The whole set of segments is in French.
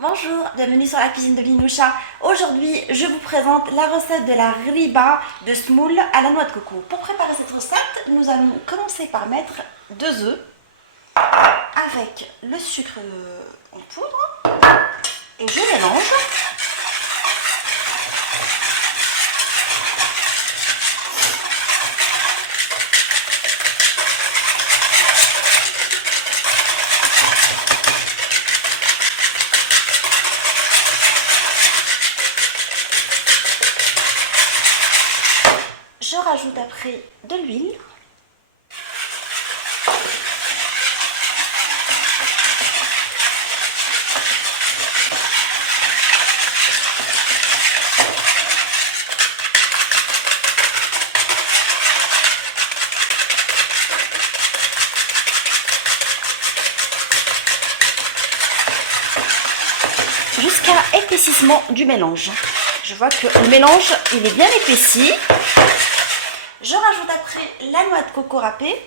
Bonjour, bienvenue sur la cuisine de Linoucha. Aujourd'hui, je vous présente la recette de la riba de semoule à la noix de coco. Pour préparer cette recette, nous allons commencer par mettre 2 œufs avec le sucre en poudre et je mélange. Je rajoute après de l'huile. Jusqu'à épaississement du mélange. Je vois que le mélange il est bien épaissi. Je rajoute après la noix de coco râpée.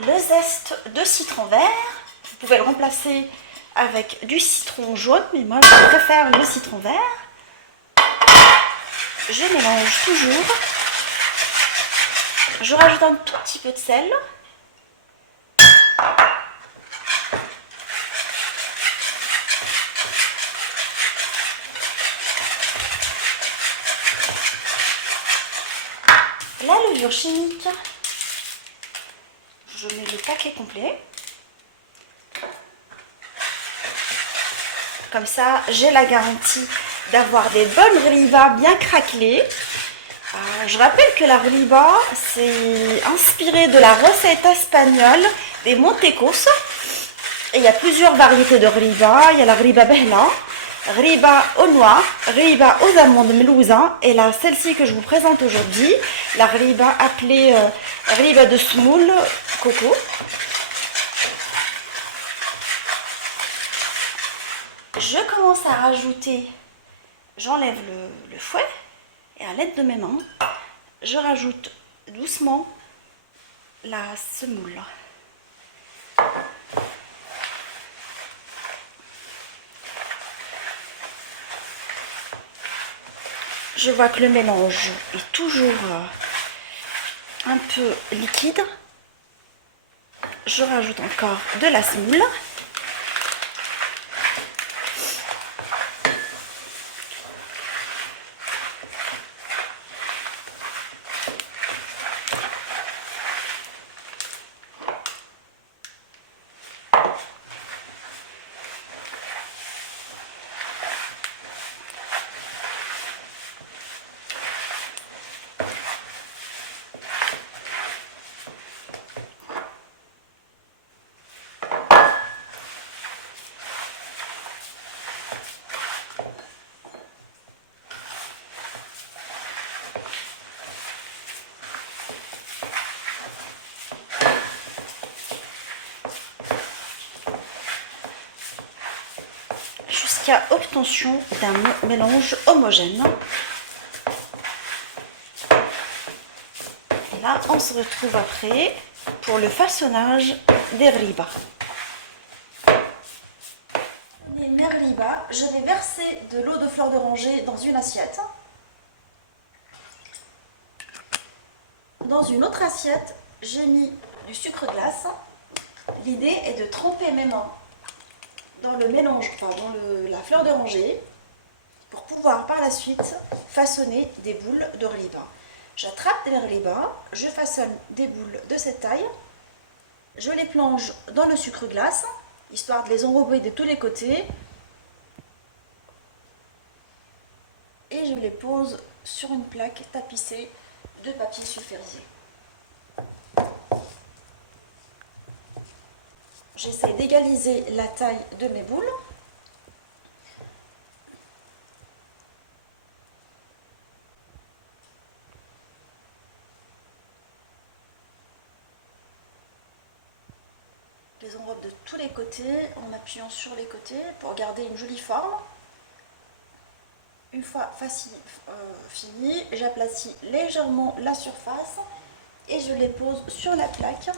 Le zeste de citron vert. Vous pouvez le remplacer avec du citron jaune, mais moi je préfère le citron vert. Je mélange toujours. Je rajoute un tout petit peu de sel. La levure chimique. Je mets le paquet complet. Comme ça, j'ai la garantie d'avoir des bonnes ribas bien craquelées. Je rappelle que la riba, c'est inspiré de la recette espagnole des Montecos. Et il y a plusieurs variétés de riba. Il y a la riba behla, riba aux noix, riba aux amandes melousa. Et là, celle-ci que je vous présente aujourd'hui, la riba appelée riba de semoule coco. Je commence à rajouter, j'enlève le fouet et à l'aide de mes mains, je rajoute doucement la semoule. Je vois que le mélange est toujours un peu liquide. Je rajoute encore de la semoule. Jusqu'à obtention d'un mélange homogène. Et là, on se retrouve après pour le façonnage des ribas. Mes ribas, je vais verser de l'eau de fleur d'oranger dans une assiette. Dans une autre assiette, j'ai mis du sucre glace. L'idée est de tremper mes mains dans le mélange, enfin dans la fleur d'oranger, pour pouvoir par la suite façonner des boules de riba. J'attrape des riba, je façonne des boules de cette taille, je les plonge dans le sucre glace, histoire de les enrober de tous les côtés, et je les pose sur une plaque tapissée de papier sulfurisé. J'essaie d'égaliser la taille de mes boules. les enrobe de tous les côtés en appuyant sur les côtés pour garder une jolie forme. Une fois fini, j'aplatis légèrement la surface et je les pose sur la plaque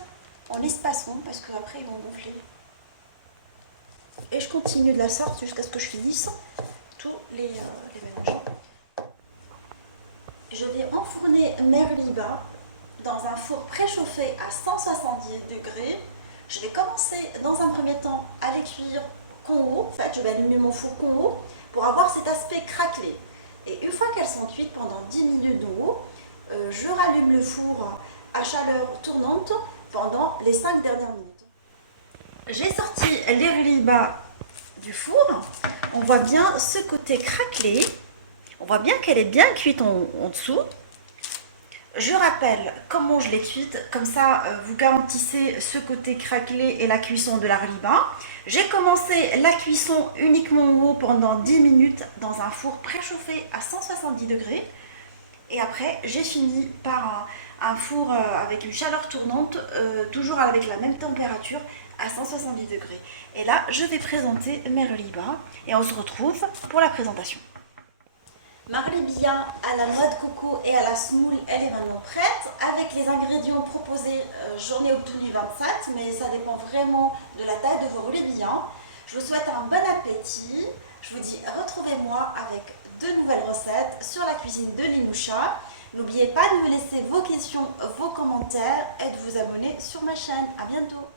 en espaçant parce qu'après ils vont gonfler. Et je continue de la sorte jusqu'à ce que je finisse tous les mélanges. Je vais enfourner mes ribas dans un four préchauffé à 170 degrés. Je vais commencer dans un premier temps à les cuire con-haut. En fait, je vais allumer mon four con-haut pour avoir cet aspect craquelé. Et une fois qu'elles sont cuites pendant 10 minutes d'en haut, je rallume le four à chaleur tournante pendant les 5 dernières minutes. J'ai sorti les ribas du four. On voit bien ce côté craquelé. On voit bien qu'elle est bien cuite en dessous. Je rappelle comment je l'ai cuite, comme ça vous garantissez ce côté craquelé et la cuisson de la riba. J'ai commencé la cuisson uniquement en haut pendant 10 minutes dans un four préchauffé à 170 degrés. Et après, j'ai fini par un four avec une chaleur tournante, toujours avec la même température à 170 degrés. Et là, je vais présenter mes ribas et on se retrouve pour la présentation. Ma ribia à la noix de coco et à la semoule, elle est maintenant prête avec les ingrédients proposés. J'en ai obtenu 27, mais ça dépend vraiment de la taille de vos ribia. Je vous souhaite un bon appétit. Je vous dis retrouvez-moi avec de nouvelles recettes sur la cuisine de Linoucha. N'oubliez pas de me laisser vos questions, vos commentaires et de vous abonner sur ma chaîne. À bientôt.